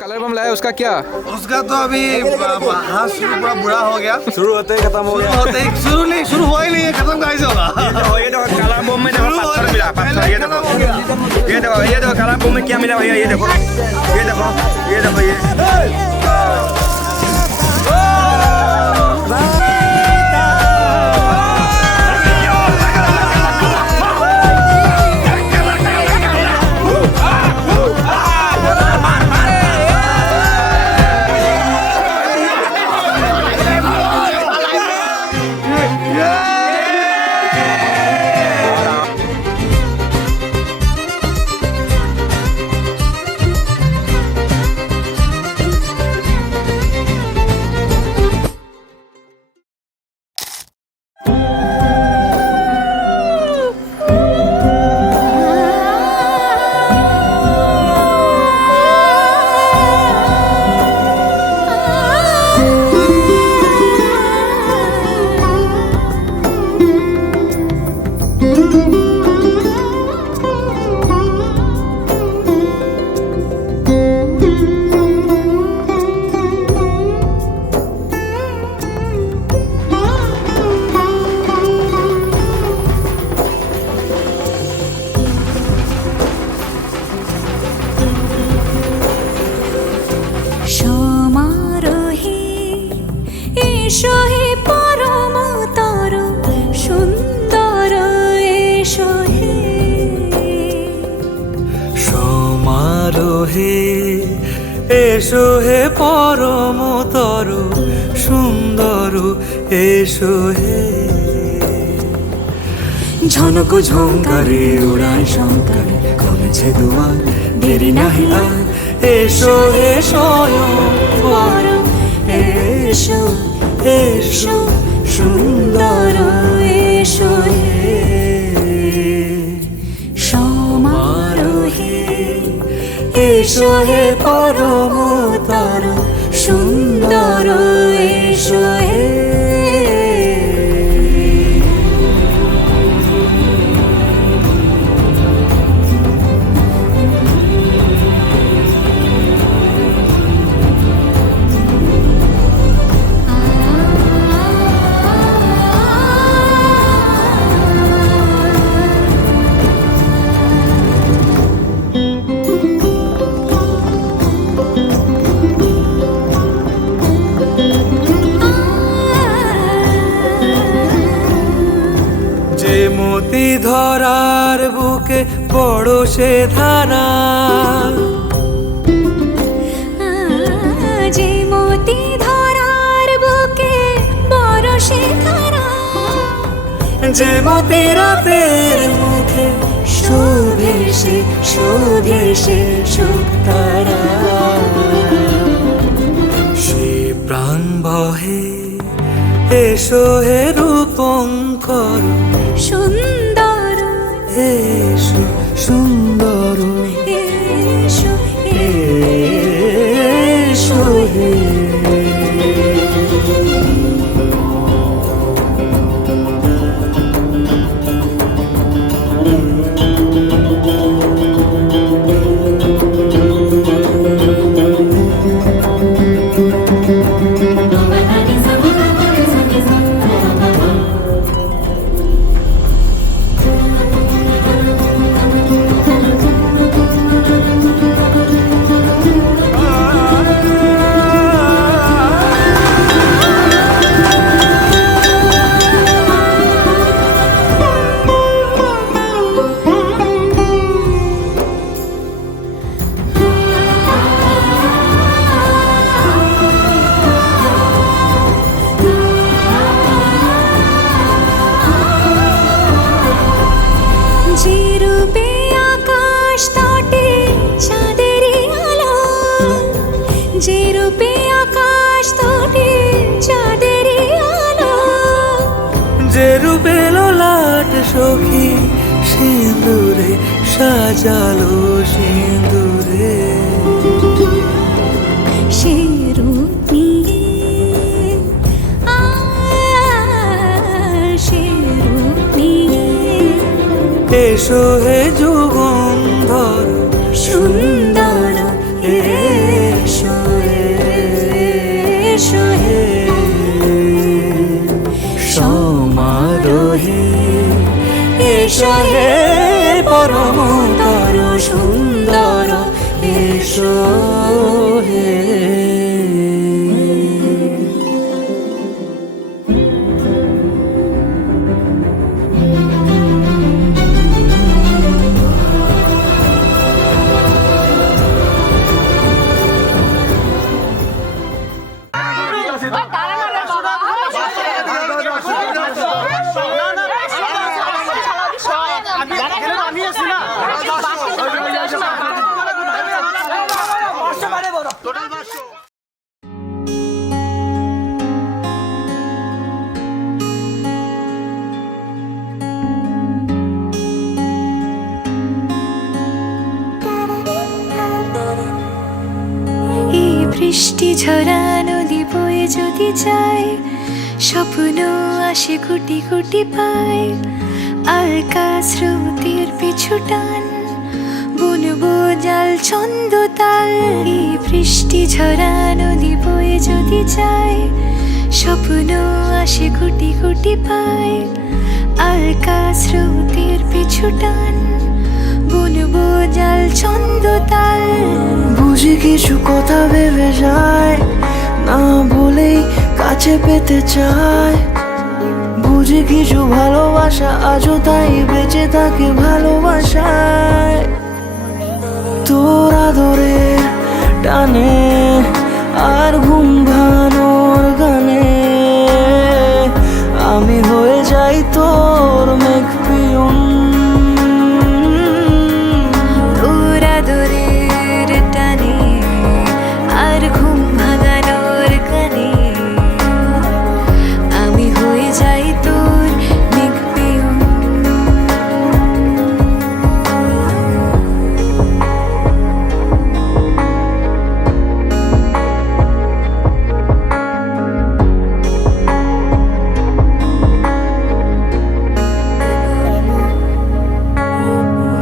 Colour बम लाया उसका क्या? उसका तो अभी हाथ शुरू पूरा बुरा हो गया। शुरू होते ही खत्म हो गया। शुरू हुआ ही नहीं है, खत्म कैसे होगा? ये देखो कलर बम में देखो पत्थर मिला, पत्थर ये देखो कलर बम में क्या मिला भैया, ये देखो ये এসো হে পরমতর সুন্দর এসো হে ঝনক ঝঙ্কারে উড়ায় শঙ্কর কমেছে দুয়ার দেরি নাহি আর এসো হে স্বয়ং পরম এসো এসো সুন্দর এসো হে সমারোহে এসো হে পরমতর সুন্দর এসো হে মতি ধরার বুকে বড় সে ধারা যে মতি ধরার বুকে বড় সে ধারা যে মতি রাতের মুখে শোভে সে শুকতারা সে প্রাণ বহে এসো হে রূপঙ্কর সুন্দর এসো সুন্দর এসো এসো হে যে রূপে আকাশ তটে চাঁদেরই আলো যে রূপে ললাট সখী সিঁদুরে সাজালো সিঁদুরে সে রূপ নিয়ে সে রূপ নিয়ে এসো হে যুগন্ধর সুন্দর এসো বৃষ্টি ঝরা নদী বয়ে যদি যায়, স্বপ্ন আসে কোটি কোটি পায়। আলকা স্রোতের পিছু টান, বুনবো জাল ছন্দ তাল। এই বৃষ্টি ঝরা নদী বয়ে যদি যায়, স্বপ্ন আসে কোটি কোটি পায়। আলকা স্রোতের পিছু টান, বুনবো জাল ছন্দ তাল। বুঝি কিছু কথা ভেবে যায়, না বলেই কাছে পেতে চায়। বুঝি কিছু ভালোবাসা আজও তাই বেঁচে থাকে ভালোবাসায়। তোর আদরের টানে আর ঘুম ভাঙানোর গানে, আমি হয়ে যাই তোর মেঘ পিয়ন। তোর আদরের টানে আর ঘুম ভাঙানোর গানে, আমি হয়ে যাই তোর মেঘ পিয়ন।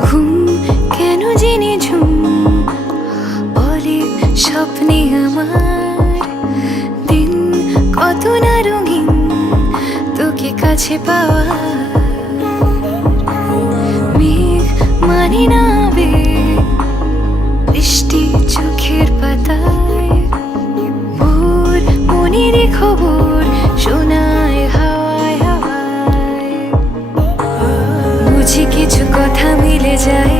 ঘুম কেন জেনে ঝুম বলে স্বপ্নে আমার, দিন কত না রঙিন তোকে কাছে পাওয়া। মেঘ মানে না আবেগ, বৃষ্টি চোখের পাতায়। ভোর মনের খবর শোনায় হাওয়ায় হাওয়ায়। বুঝি কিছু কথা মিলে যায়,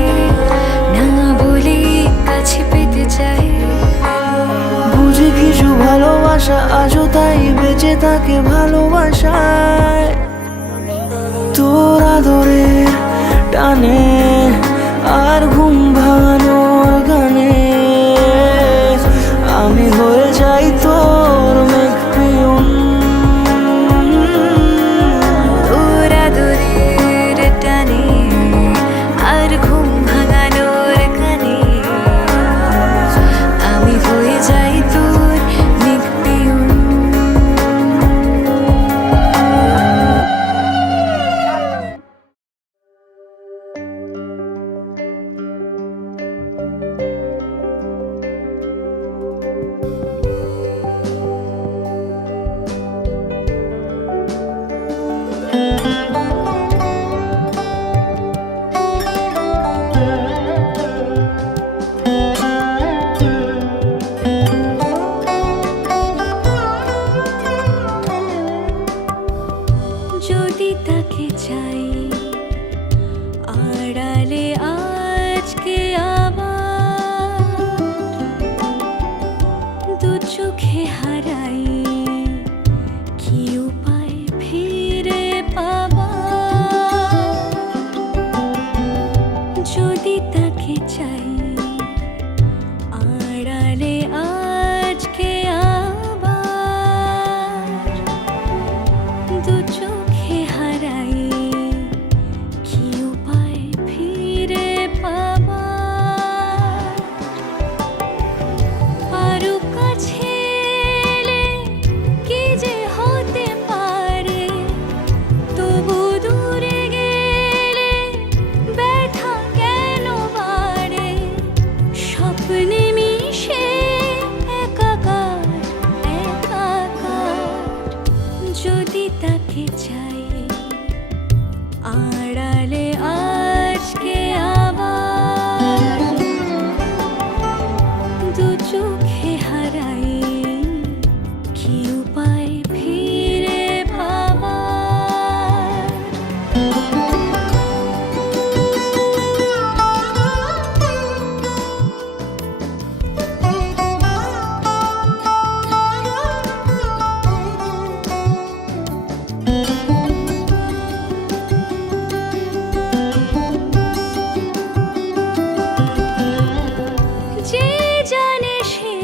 না বলে কাছে পেতে চাই। বুঝি কিছু ভালোবাসা আজও তাই বেঁচে থাকে ভালোবাসায়। তোর আদরের টানে আর ঘুম ভাঙানোর গানে, আমি হয়ে যাই তোর মেঘ পিয়ন। তোর আদরের টানে আর ঘুম ভাঙানোর গানে, আমি হয়ে যাই তোর মেঘ পিয়ন। যদি তাকে চাই আড়ালে আজকে আবার, দু চোখে হারাই কি উপায় ফিরে পাবার। যদি তাকে চাই আড়ালে আজকে আবার, দু চোখে হারাই কি উপায় ফিরে পাবার। আরো কাছে এলে কি যে হতে পারে, তবু দূরে গেলে ব্যথা কেন বাড়ে। স্বপ্নে মিশে একাকার একাকার, যদি তাকে চাই আড়ালে আজকে আবার, দু চোখে হারাই কি উপায় ফিরে পাবার। যে জানে সে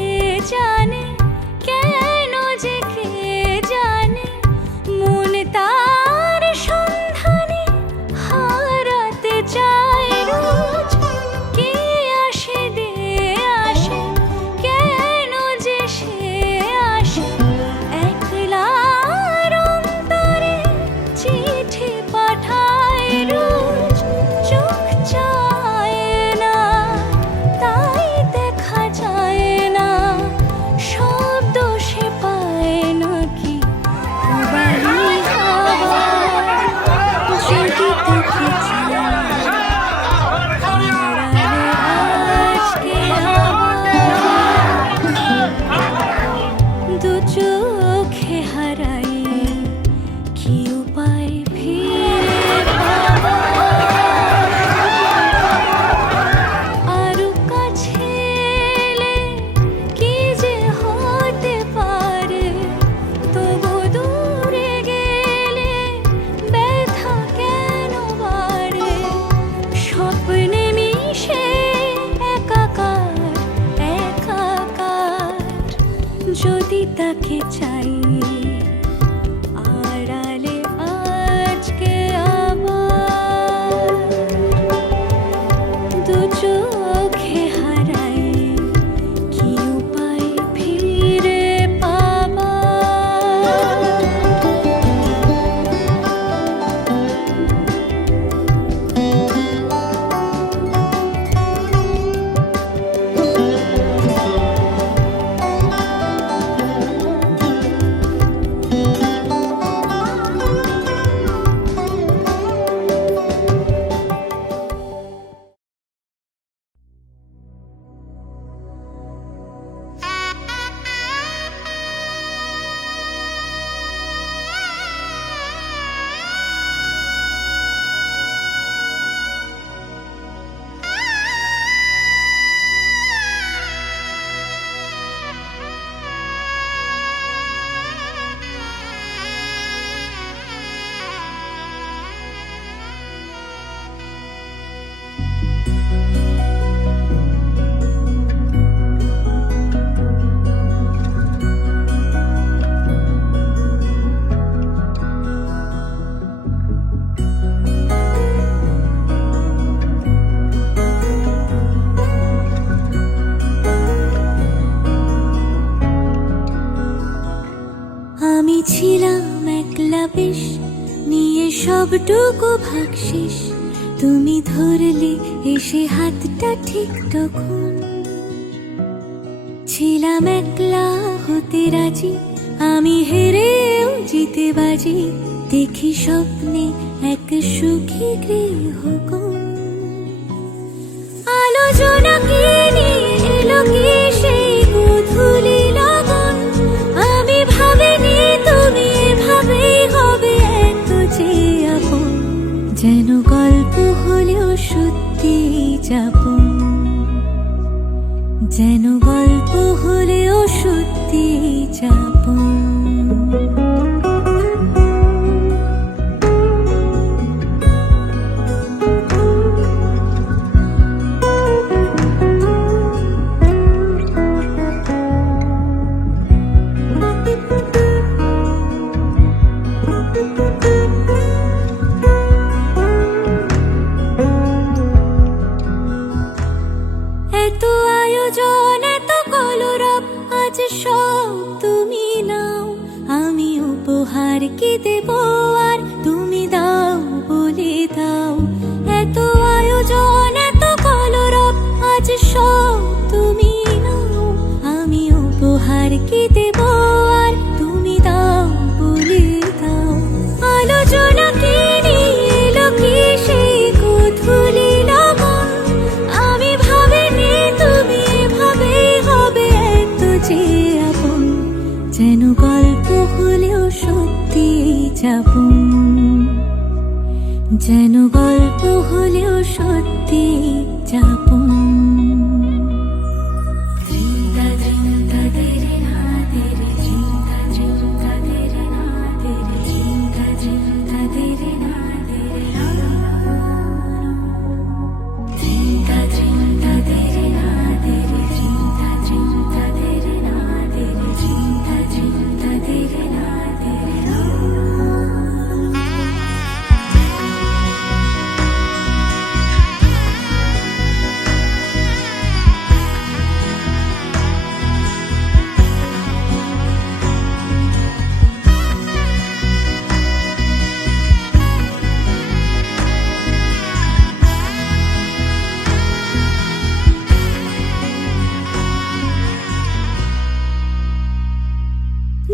যদি তাকে চাই আড়ালে আজকে আবার দু চোখে হারাই কি উপায় ফিরে পাবার আমি ছিলাম একলা বেশ নিয়ে সবটুকু ভাগশেষ তুমি ধরলে এসে হাতটা ঠিক তখন ছিলাম একলা হতে রাজি আমি হেরেও জিতে বাজি দেখি স্বপ্নে এক সুখী গৃহকোণ আলোচনা কি নিয়ে এলো কি সেই গোধূলি লগন আমি ভাবিনি তুমি এভাবেই হবে এত যে আপন যেন গল্প হলেও সত্যি যাপন যেন গল্প হলেও সত্যি যাপন এত আয়োজন এত কলরব আজ সব তুমি নাও আমি উপহার কি দেব আর তুমি দাও বলে দাও এত আয়োজন এত কলরব আজ সব তুমি নাও আমি উপহার কি দেব আর তুমি দাও বলে দাও আলোচনা কি নিয়ে এলো কি সেই গোধূলি লগন আমি ভাবিনি তুমি এভাবেই হবে এত যে আপন যেন গল্প হলেও সত্যি যাপন যেন গল্প হলেও সত্যি যাপন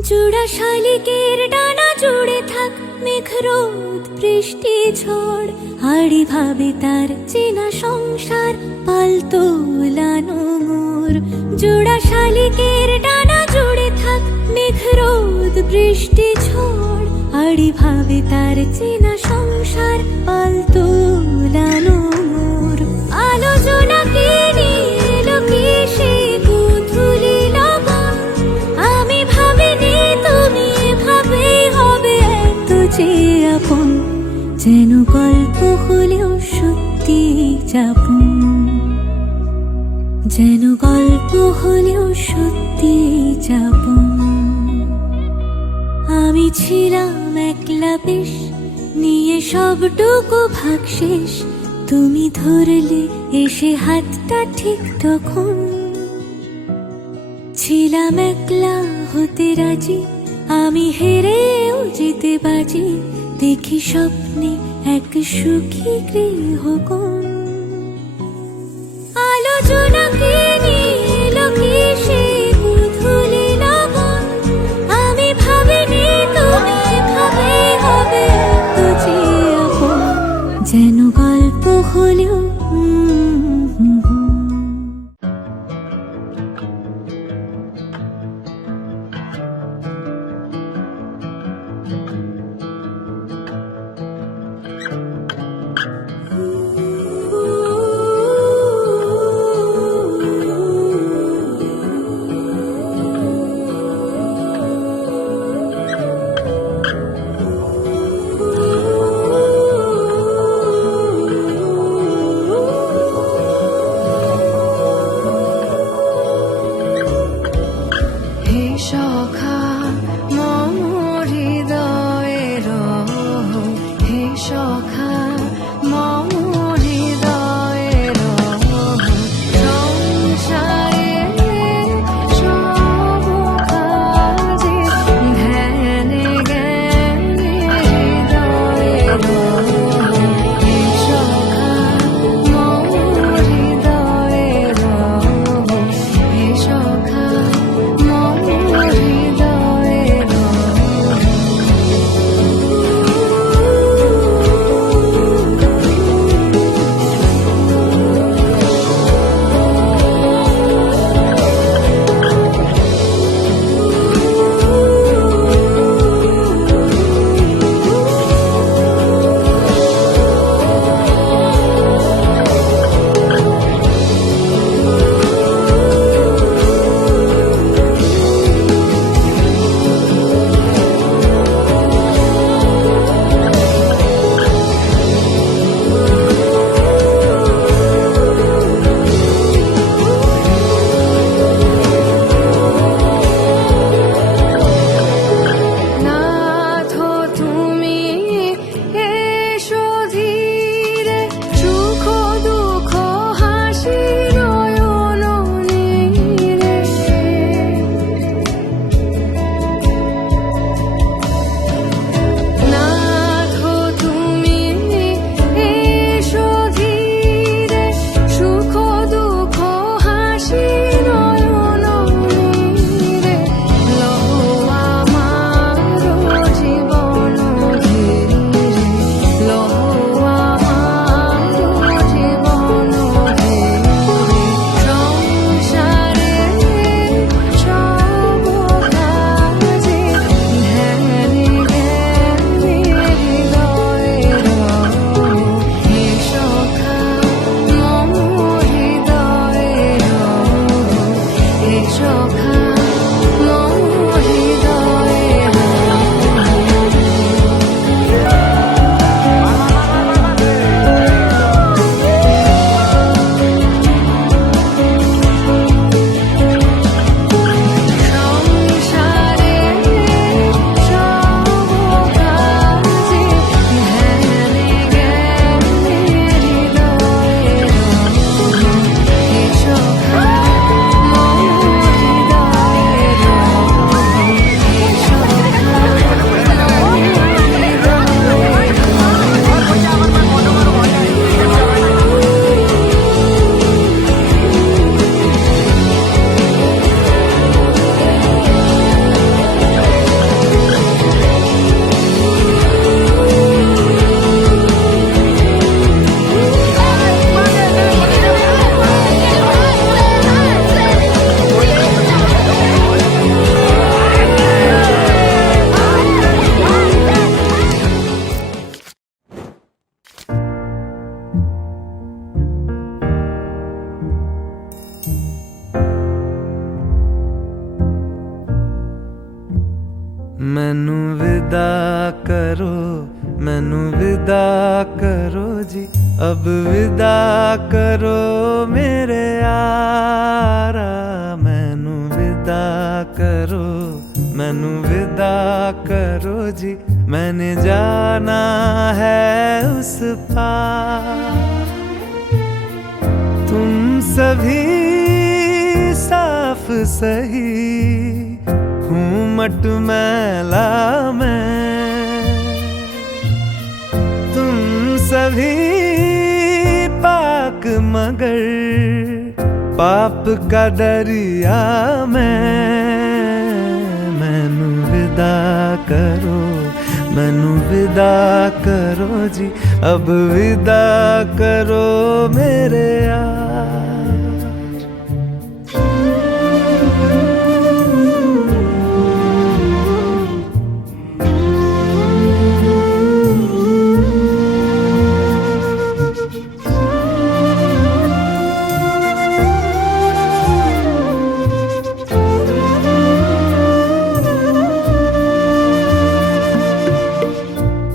জোড়া শালিকের ডানা জুড়ে থাক মেঘ রোদ বৃষ্টি ঝড় হাড়ি ভাবে তার চেনা সংসার পাল তোলানো মোর জোড়া শালিকের ডানা জুড়ে থাক মেঘ রোদ বৃষ্টি ঝড় হাড়ি ভাবে তার চেনা সংসার পাল তোলানো মোর আলোচনা কি নিয়ে এলো কি সেই গোধূলি লগন আমি ভাবিনি তুমি এভাবেই হবে এত যে আপন যেন গল্প হলেও সত্যি যাপন যেন গল্প হলেও সত্যি যাপন ছিলাম একলা বেশ, নিয়ে সবটুকু ভাগশেষ। তুমি ধরলে এসে হাতটা ঠিক তখন, ছিলাম একলা হতে রাজি, আমি হেরেও যেতে বাজি। দেখি স্বপ্নে এক সুখী গৃহকোণ, আলোচনাকে নীল কি সে ধুলি লগন। আমি ভাবিনি তুমি ভাবে হবে এত যে আপন, যেন গল্প হলেও সখা মম হৃদয়ের, হে সখা মম হৃদয়ের, সংসারে সব কাজে ধ্যানে জ্ঞানে হৃদয়ের, হে সখা মম হৃদয়ের, হে সখা मैनू विदा करो, मैनू विदा करो जी, अब विदा करो मेरे यारा। मैनू विदा करो, मैनू विदा करो जी, मैंने जाना है उस पार। तुम सभी साफ सही, हूँ मटमैला मैं। तुम सभी पाक मगर पाप का दरिया मैनू विदा करो, मैनू विदा करो जी, अब विदा करो मेरे यार।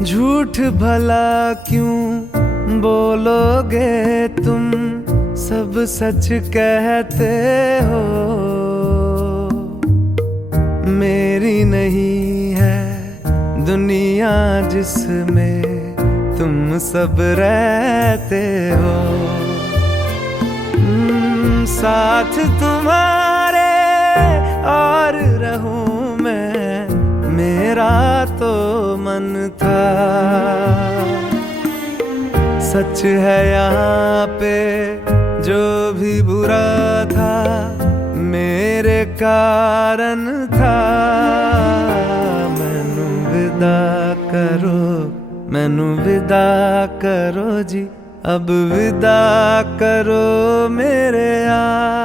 झूठ भला क्यों बोलोगे तुम, सब सच कहते हो। मेरी नहीं है दुनिया जिसमें तुम सब रहते हो। साथ तुम्हारे और रहूं मैं, मेरा तो मन था। सच है यहाँ पे जो भी बुरा था, मेरे कारण था। मैनू विदा करो, मैनू विदा करो जी, अब विदा करो मेरे यार।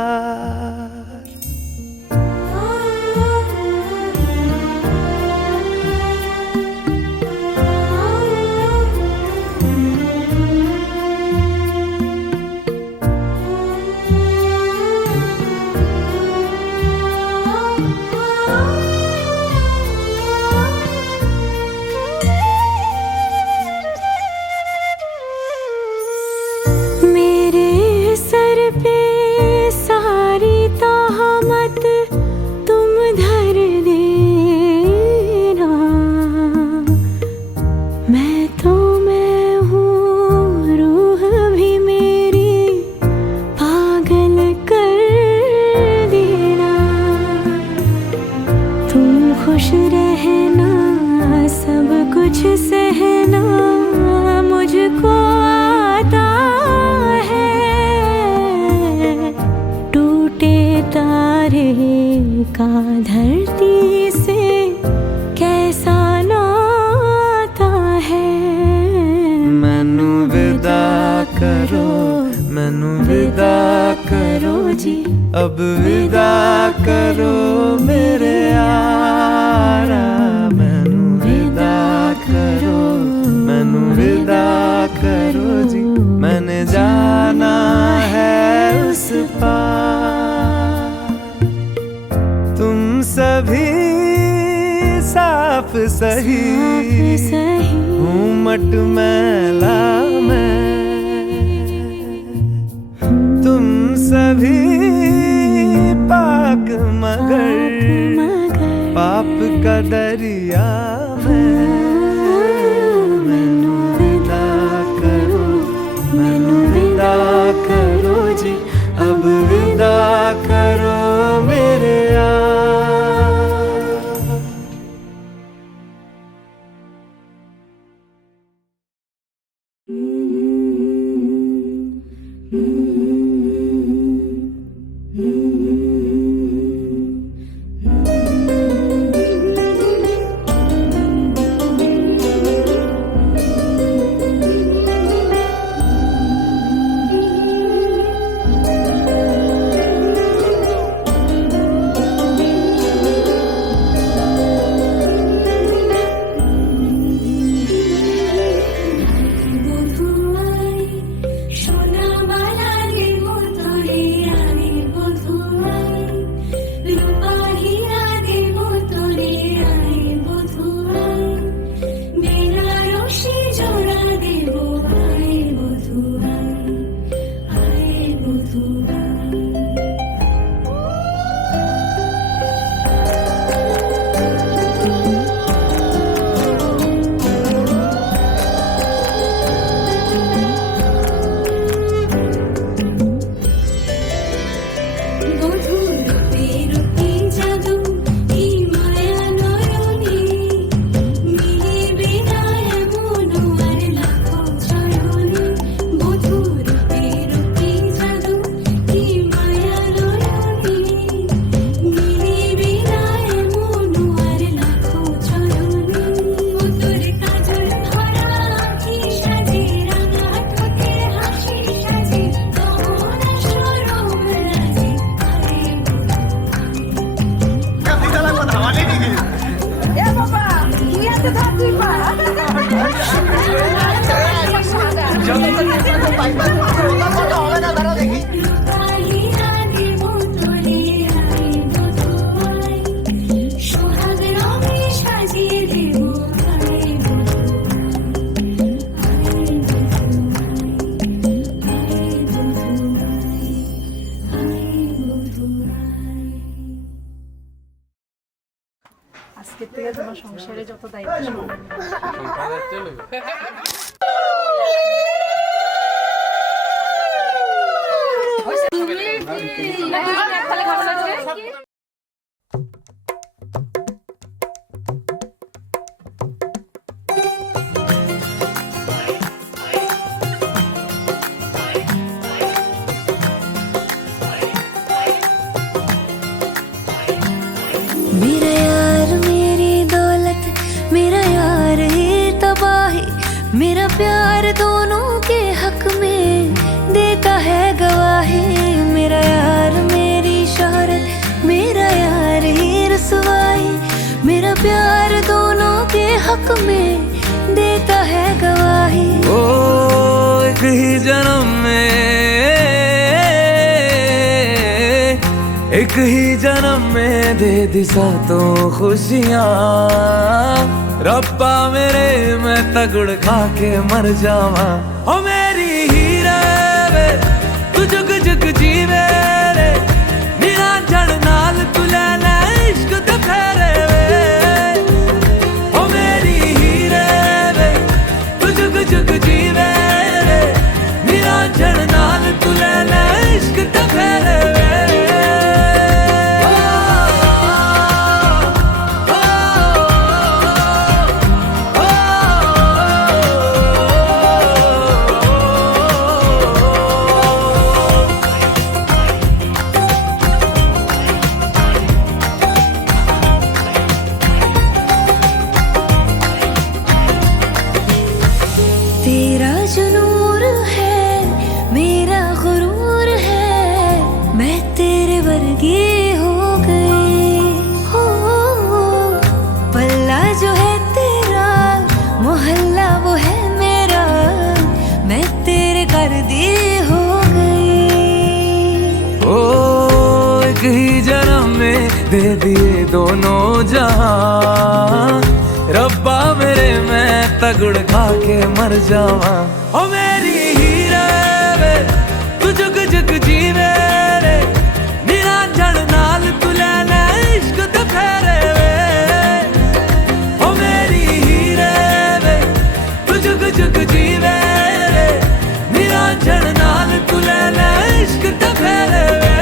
खुश रहना, सब कुछ सहना मुझको आता है। टूटे तारे का धरती से कैसा नाता है। मैनू विदा करो, मैनू विदा करो जी, अब विदा करो मेरे यारा। मैनू विदा करो, मैनू विदा करो जी, मैंने जाना है उस पार। तुम सभी साफ सही, हूँ मटमैला मैं। तुम सभी पाक मगर पाप का दरिया मैनू विदा करो, मैनू विदा करो जी, अब विदा करो मेरे यार। হালি হালি পুতুলি আইব তোমায়, সোহাগ রঙে সাজিয়ে দেব আইব আজকের থেকে তোমার সংসারে যত দায়িত্ব সব मेरा यार मेरी दौलत, मेरा यार ही तबाही, मेरा प्यार दोनों के हक में देता है गवाही। मेरा यार मेरी शोहरत, मेरा यार ही रसवाई, मेरा प्यार दोनों के हक में देता है गवाही। ओ एक ही जन्म में, एक ही जन्म में दे दी सातों खुशियाँ। रब्बा मेरे मैं तगड़ खा के मर जावा। ओ मेरी हीरे वे तू जुग जुग जीवे रे, नीला जड़ नाल तू ले ले इश्क ते फेरे वे। ओ मेरी हीरे वे तू जुग जुग जीवे रे, नीला जड़ नाल तू ले ले इश्क ते फेरे वे। तेरा जुनूर है मेरा गुरूर है, मैं तेरे वर्गी हो गई हो। पल्ला जो है तेरा मोहल्ला वो है मेरा, मैं तेरे कर दी हो गई। ओ एक ही जन्म में दे दिए दोनों जहां। रब्बा मेरे मैं तगड़ खा के मर जावा। ओ मेरी हीरे वे तू जुग जुग जीवे रे, नीला जड़ नाल तू ले ले इश्क ते फेरे वे। ओ मेरी हीरे वे तू जुग जुग जीवे रे, नीला जड़ नाल तू ले ले इश्क ते फेरे वे।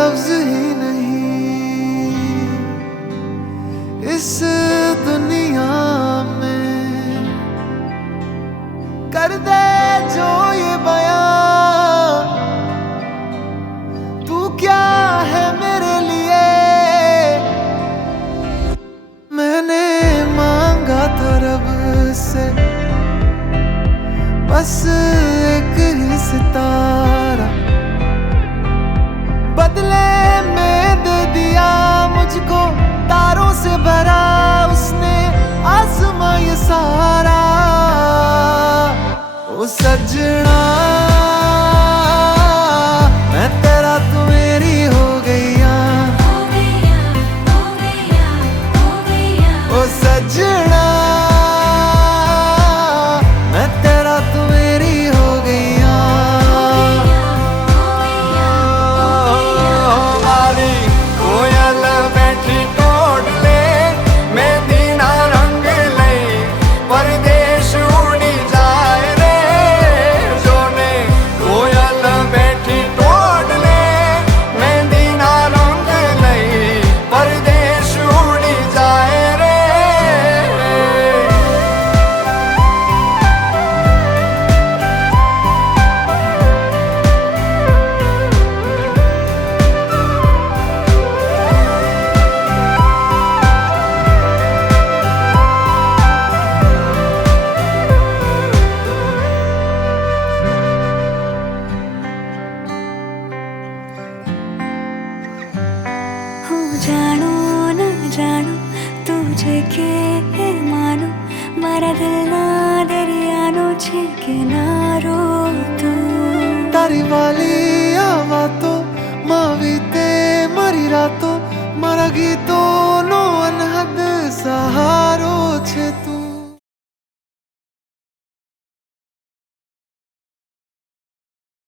लफ्ज ही नहीं इस दुनिया में कर दे जो ये बयां, तू क्या है मेरे लिए। मैंने मांगा था रब से बस एक ही सितारा, बदले में दे दिया मुझको तारों से भरा उसने आसमां ये सारा। ओ सच सजना मैं तेरा तू मेरी हो गईया ओ सजना मैं तेरा तू मेरी हो गईया मारी कोयल बैठी टोट ले मैं दीना रंग ले परदेश उड़ी जाए रे जोने कोयल बैठी टोट ले मैं दीना रंग ले परदेश उड़ी जाए रे हो जानो न जानो तुझे के मानो मारा दिल ना दरियानो छे के नारो तू तारी वाली आवातो मावीते मरी रातो मारा गीतो नो अनहद सहा